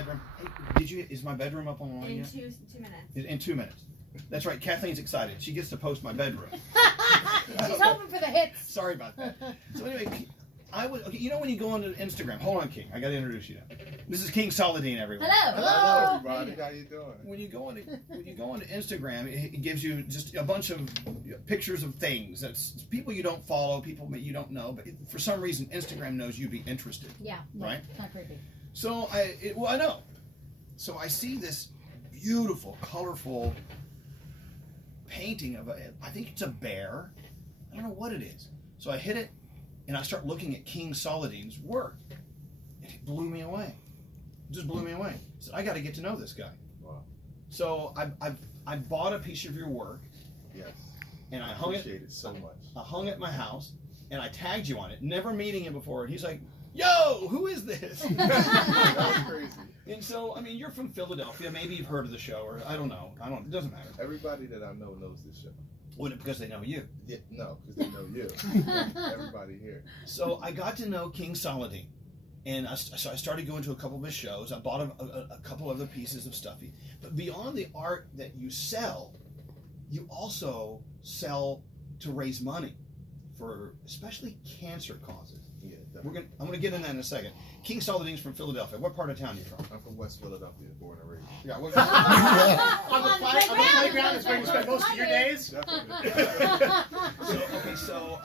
bedroom. Hey, is my bedroom up online yet? In 2 minutes. In 2 minutes. That's right. Kathleen's excited. She gets to post my bedroom. She's hoping for the hits. Sorry about that. So anyway, you know when you go onto Instagram. Hold on, King. I got to introduce you now. This is King Saladin, everyone. Hello. Everybody. How you doing? When you go onto Instagram, it gives you just a bunch of pictures of things. That's people you don't follow, people you don't know, but for some reason Instagram knows you'd be interested. Yeah. Right? Not creepy. So I know. So I see this beautiful, colorful painting of I think it's a bear. I don't know what it is. So I hit it, and I start looking at King Saladin's work. And it blew me away. It just blew me away. So I got to get to know this guy. Wow. So I bought a piece of your work. Yes. And I appreciate it so much. I hung it at my house, and I tagged you on it, never meeting him before. And he's like, "Yo, who is this?" That was crazy. And so, I mean, you're from Philadelphia. Maybe you've heard of the show, or I don't know. It doesn't matter. Everybody that I know knows this show. Well, because they know you. Yeah, no, because they know you. Everybody here. So I got to know King Saladin, and so I started going to a couple of his shows. I bought a couple other pieces of stuff. But beyond the art that you sell, you also sell to raise money for especially cancer causes. Yeah, definitely. I'm gonna get in that in a second. King Saladin's from Philadelphia. What part of town are you from? I'm from West Philadelphia, born and raised. Yeah. On the playground is where you spend most of your days. Definitely. So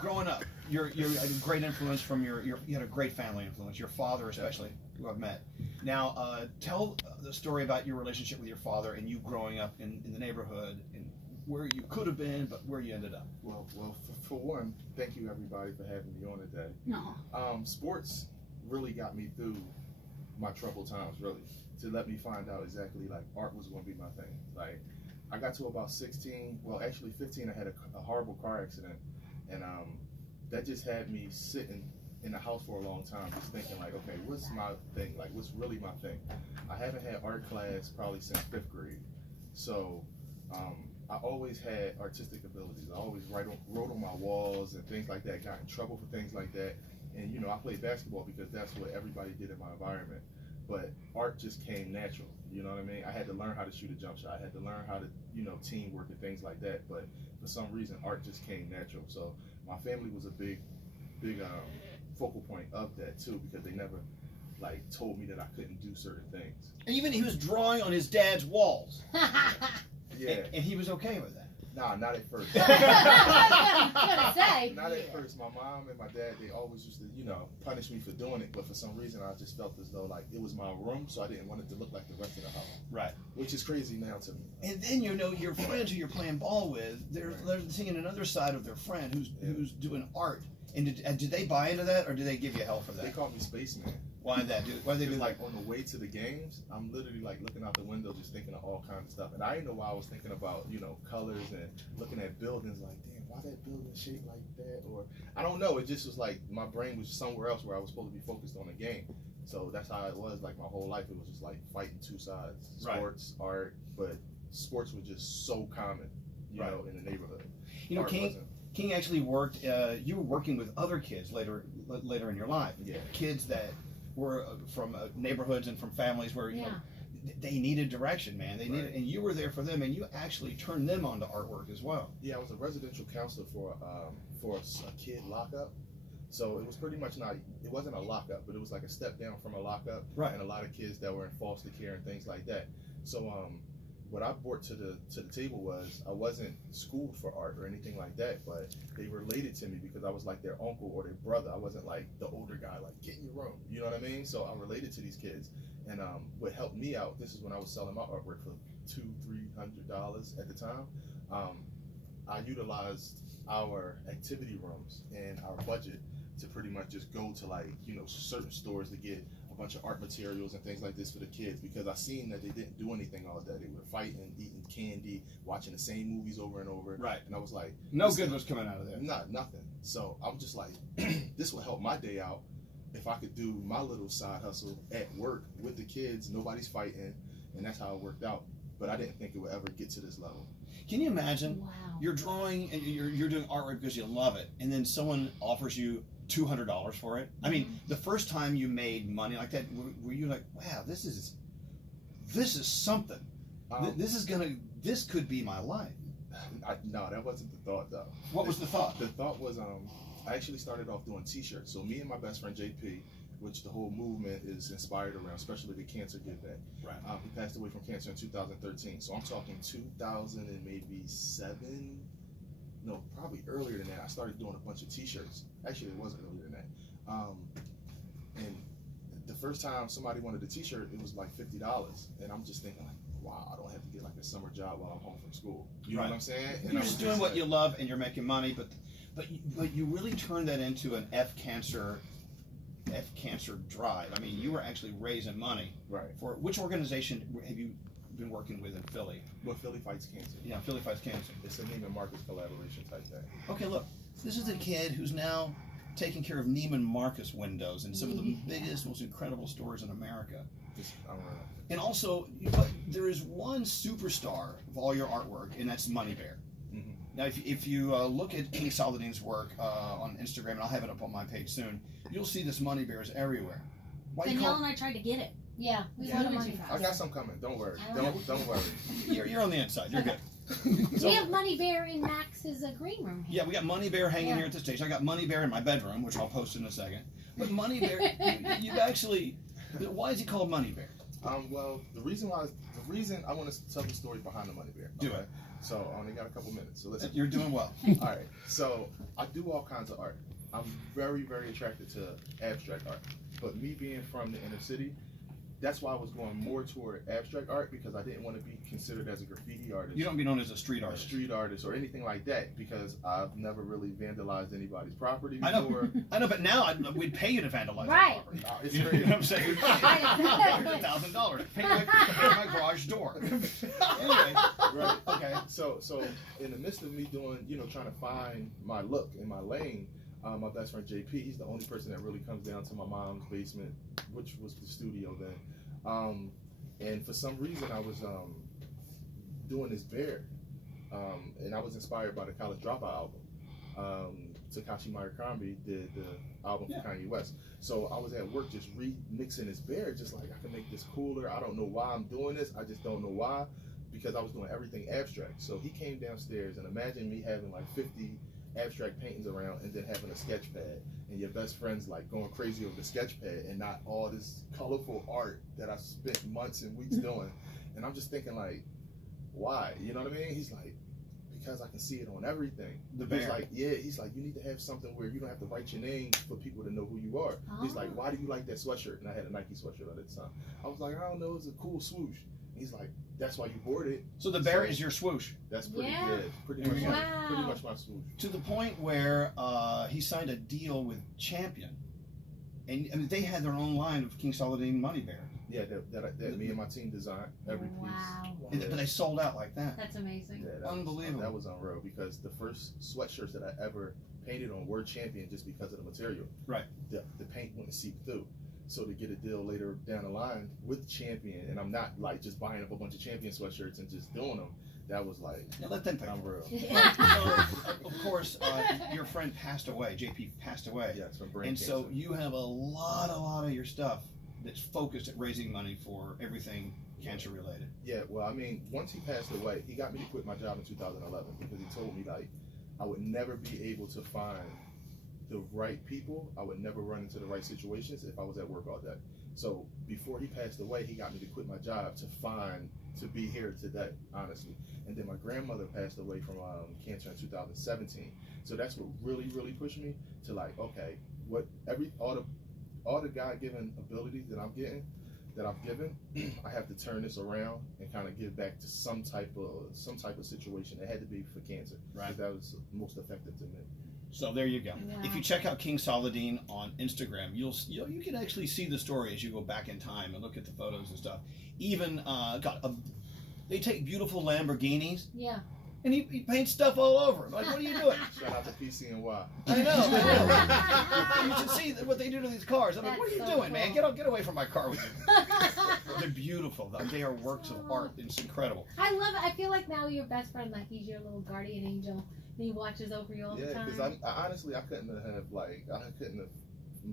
growing up, you're a great influence from you had a great family influence. Your father, especially, who I've met. Now, tell the story about your relationship with your father and you growing up in the neighborhood and where you could have been, but where you ended up. Well, for one, thank you everybody for having me on today. No. Sports really got me through my troubled times, really, to let me find out exactly like art was going to be my thing. Like, I got to about 16, well, actually 15, I had a horrible car accident, and that just had me sitting in the house for a long time, just thinking like, okay, what's my thing? Like, what's really my thing? I haven't had art class probably since 5th grade, so I always had artistic abilities. I always wrote on my walls and things like that. Got in trouble for things like that. And I played basketball because that's what everybody did in my environment. But art just came natural. You know what I mean? I had to learn how to shoot a jump shot. I had to learn how to, teamwork and things like that. But for some reason, art just came natural. So my family was a big focal point of that too, because they never told me that I couldn't do certain things. And even he was drawing on his dad's walls. Yeah. And he was okay with that. Nah, not at first. Gonna say. Not at first. My mom and my dad, they always used to, punish me for doing it. But for some reason, I just felt as though it was my room, so I didn't want it to look like the rest of the house. Right. Which is crazy now to me. And then your friends who you're playing ball with, they're seeing another side of their friend who's doing art. And did they buy into that, or did they give you hell for that? They called me Spaceman. Why that? Why they do on the way to the games, I'm literally looking out the window, just thinking of all kinds of stuff. And I didn't know why I was thinking about colors and looking at buildings. Like, damn, why that building shaped like that? Or I don't know. It just was my brain was somewhere else where I was supposed to be focused on the game. So that's how it was. My whole life, it was just fighting two sides: sports, art. But sports was just so common, in the neighborhood. King actually worked. You were working with other kids later in your life. Yeah. Kids that were from neighborhoods and from families where they needed direction, man. They needed, and you were there for them, and you actually turned them on to artwork as well. Yeah, I was a residential counselor for a kid lockup. So it was pretty much it wasn't a lockup, but it was like a step down from a lockup. Right. And a lot of kids that were in foster care and things like that. So what I brought to the table was I wasn't schooled for art or anything like that, but they related to me because I was like their uncle or their brother. I wasn't like the older guy, get in your room. You know what I mean? So I related to these kids. And what helped me out, this is when I was selling my artwork for $200-300 at the time. I utilized our activity rooms and our budget to pretty much just go to certain stores to get a bunch of art materials and things like this for the kids, because I seen that they didn't do anything all day. They were fighting, eating candy, watching the same movies over and over. Right. And I was like, no good was coming out of there. Nothing. So I was just like, this will help my day out if I could do my little side hustle at work with the kids. Nobody's fighting, and that's how it worked out. But I didn't think it would ever get to this level. Can you imagine? Wow. You're drawing and you're doing artwork because you love it, and then someone offers you $200 for it. I mean, the first time you made money like that, were you like, wow, this is something. This could be my life. No, that wasn't the thought though. What was the thought? The thought was I actually started off doing t-shirts. So me and my best friend JP, which the whole movement is inspired around, especially the cancer give back. Right. He passed away from cancer in 2013. So I'm talking 2007. No, probably earlier than that. I started doing a bunch of t-shirts. Actually, it wasn't earlier than that. And the first time somebody wanted a t-shirt, it was like $50. And I'm just thinking like, wow, I don't have to get like a summer job while I'm home from school. You know what I'm saying? And You're just doing what you love and you're making money, but you really turned that into an F cancer drive. I mean, you were actually raising money. Right. For which organization have you been working with in Philly? Well, Philly Fights Cancer. Yeah, Philly Fights Cancer. It's a Neiman Marcus collaboration type thing. Okay, look, this is a kid who's now taking care of Neiman Marcus windows in some of the biggest, most incredible stores in America. And also, there is one superstar of all your artwork, and that's Money Bear. Mm-hmm. Now, if you look at King Saladin's work on Instagram, and I'll have it up on my page soon, you'll see this Money Bear is everywhere. Danielle and I tried to get it. Yeah, we Yeah. want a Too money fast. I got some coming. Don't worry. Don't worry. You're on the inside. You're good. We have Money Bear in Max's green room here. Yeah, we got Money Bear hanging here at the station. I got Money Bear in my bedroom, which I'll post in a second. But Money Bear, you actually, why is he called Money Bear? Well, the reason I want to tell the story behind the Money Bear. Do it. So I only got a couple minutes. So listen. You're doing well. All right. So I do all kinds of art. I'm very, very attracted to abstract art. But me being from the inner city, that's why I was going more toward abstract art, because I didn't want to be considered as a graffiti artist. You don't be known as a street A artist. street artist or anything like that, because I've never really vandalized anybody's property before. I know, but now we'd pay you to vandalize Right. the property. It's You know very, what I'm saying? Here's $1,000. Pay my garage door. Anyway, right. okay. So in the midst of me doing, trying to find my look in my lane, my best friend JP, he's the only person that really comes down to my mom's basement, which was the studio then. And for some reason I was doing this bear, and I was inspired by the College Dropout album. Takashi Murakami did the album for Kanye West. So I was at work just remixing this bear, just like I can make this cooler. I don't know why I'm doing this. I just don't know why, because I was doing everything abstract. So he came downstairs, and imagine me having like 50 abstract paintings around and then having a sketch pad, and your best friend's like going crazy over the sketch pad and not all this colorful art that I spent months and weeks doing. And I'm just thinking like, why? You know what I mean? He's like, because I can see it on everything. The bear. He's like, he's like, you need to have something where you don't have to write your name for people to know who you are. He's like, why do you like that sweatshirt? And I had a Nike sweatshirt at the time. I was like, I don't know, it's a cool swoosh. He's like, that's why you bought it. So the bear is your swoosh. That's pretty Yeah. good. Pretty There much, you go. pretty much my swoosh. To the point where he signed a deal with Champion. And I mean, they had their own line of King Saladin Money Bear. Yeah, that me and my team designed every piece. Wow. But they sold out like that. That's amazing. Yeah, Unbelievable. That was unreal, because the first sweatshirts that I ever painted on were Champion just because of the material. Right. The paint wouldn't seep through. So to get a deal later down the line with Champion, and I'm not like just buying up a bunch of Champion sweatshirts and just doing them, that was like, Now let them pay. unreal. So, of course, your friend passed away. JP passed away. Yeah, it's from brain And cancer. so you have a lot of your stuff that's focused at raising money for everything cancer related. Yeah, well, I mean, once he passed away, he got me to quit my job in 2011 because he told me like I would never be able to find the right people. I would never run into the right situations if I was at work all day. So before he passed away, he got me to quit my job to be here today, honestly. And then my grandmother passed away from cancer in 2017. So that's what really, really pushed me to like, okay, all the God-given abilities that I've given, I have to turn this around and kind of give back to some type of situation. It had to be for cancer, Right. That was most effective to me. So there you go. Wow. If you check out King Saladin on Instagram, you can actually see the story as you go back in time and look at the photos and stuff. Even they take beautiful Lamborghinis Yeah. and he paints stuff all over. Like, what are you doing? Shout out to PCNY. I know. You should see what they do to these cars. I'm like, That's what are you so doing, man? cool. Get away from my car with you. The beautiful. They are works of art. It's incredible. I love it. I feel like now you're best friend, like he's your little guardian angel, and he watches over you all the Yeah, time. because I honestly couldn't have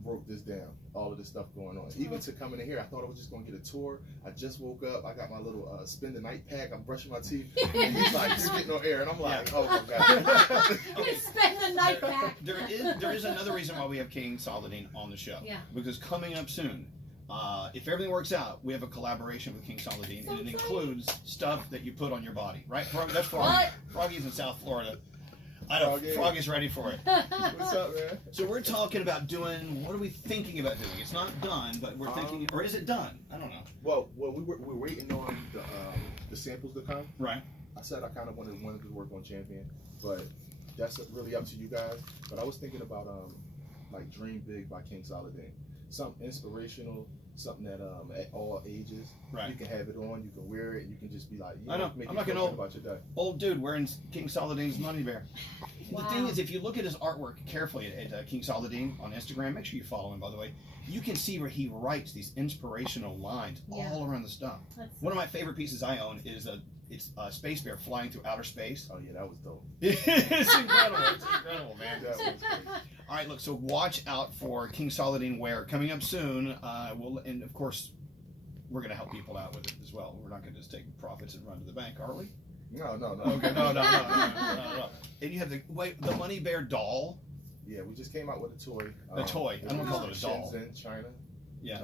wrote this down. All of this stuff going on. Even to coming in here, I thought I was just gonna get a tour. I just woke up. I got my little spend the night pack. I'm brushing my teeth. And he's like, "You're getting on air," and I'm like, "Oh my god." You spend the night back. There is another reason why we have King Saladin on the show. Yeah. Because coming up soon, if everything works out, we have a collaboration with King Saladin, and it includes stuff that you put on your body, right? That's Froggy. Froggy's in South Florida. I know Froggy's ready for it. What's up, man? So we're talking about doing. What are we thinking about doing? It's not done, but we're thinking, or is it done? I don't know. Well, we're waiting on the samples to come. Right. I said I kind of wanted to work on Champion, but that's really up to you guys. But I was thinking about like Dream Big by King Saladin. Something inspirational, something that at all ages you can have it on, you can wear it, you can just be like, I know. make I'm you like feel an good about your day. old dude wearing King Saladin's money bear. Wow. The thing is, if you look at his artwork carefully at King Saladin on Instagram, make sure you follow him, by the way, you can see where he writes these inspirational lines all around the stuff. One of my favorite pieces I own is it's a space bear flying through outer space. Oh yeah, that was dope. It's incredible. It's incredible, man. That was great. All right, look, so watch out for King Saladin wear coming up soon. And of course, we're going to help people out with it as well. We're not going to just take profits and run to the bank, are we? No. Okay, no. And you have the money bear doll. Yeah, we just came out with a toy. The toy. I don't call it a doll. Shenzhen, China. Yeah.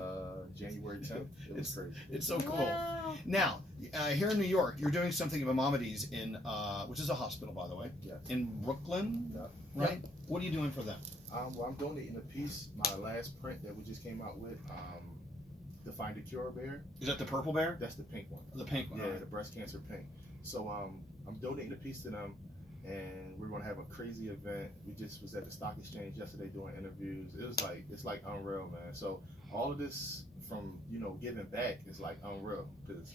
January 10th. It was crazy. It's so cool. Wow. Now, here in New York, you're doing something of Maimonides in, which is a hospital, by the way, in Brooklyn, right? Yep. What are you doing for them? Well, I'm donating a piece, my last print that we just came out with, the Find a Cure bear. Is that the purple bear? That's the pink one. The pink one. Yeah, Right. The breast cancer pink. So I'm donating a piece to them, and we're gonna have a crazy event. We just was at the stock exchange yesterday doing interviews. It's like unreal, man. So all of this from giving back is like unreal because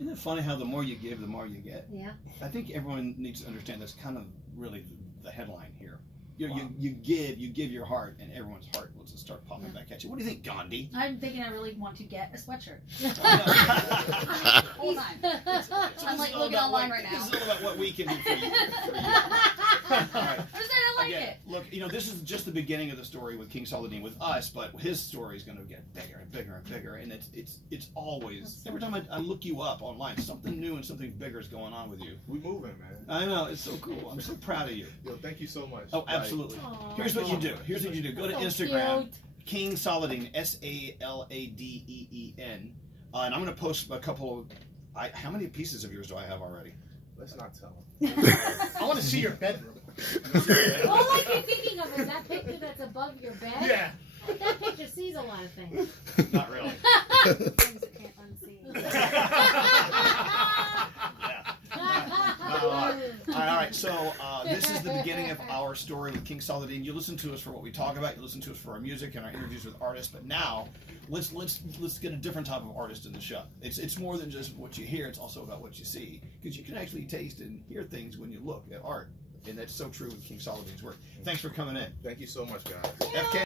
Isn't it funny how the more you give, the more you get? Yeah. I think everyone needs to understand that's kind of really the headline here. You give your heart, and everyone's heart will just start popping back at you. What do you think, Gandhi? I'm thinking I really want to get a sweatshirt. Hold on. I'm like looking online right now. This is all about what we can do for you. All right. I'm just saying I like Again, it. look, this is just the beginning of the story with King Saladin with us, but his story is going to get bigger and bigger and bigger, and it's always every time I look you up online, something new and something bigger is going on with you. we moving, man. I know, it's so cool. I'm so proud of you. Yo, thank you so much. Oh, absolutely. Aw. Here's what you do. Go to So Instagram, cute. King Saladin, Saladeen, and I'm going to post a couple of. How many pieces of yours do I have already? Let's not tell them. I want to see your bedroom. All I keep thinking of is that picture that's above your bed. Yeah. That picture sees a lot of things. Not really. Things that can't unseen. All right, so this is the beginning of our story with King Saladin. You listen to us for what we talk about. You listen to us for our music and our interviews with artists. But now, let's get a different type of artist in the show. It's more than just what you hear. It's also about what you see, because you can actually taste and hear things when you look at art, and that's so true with King Saladin's work. Thanks for coming in. Thank you so much, guys. FK.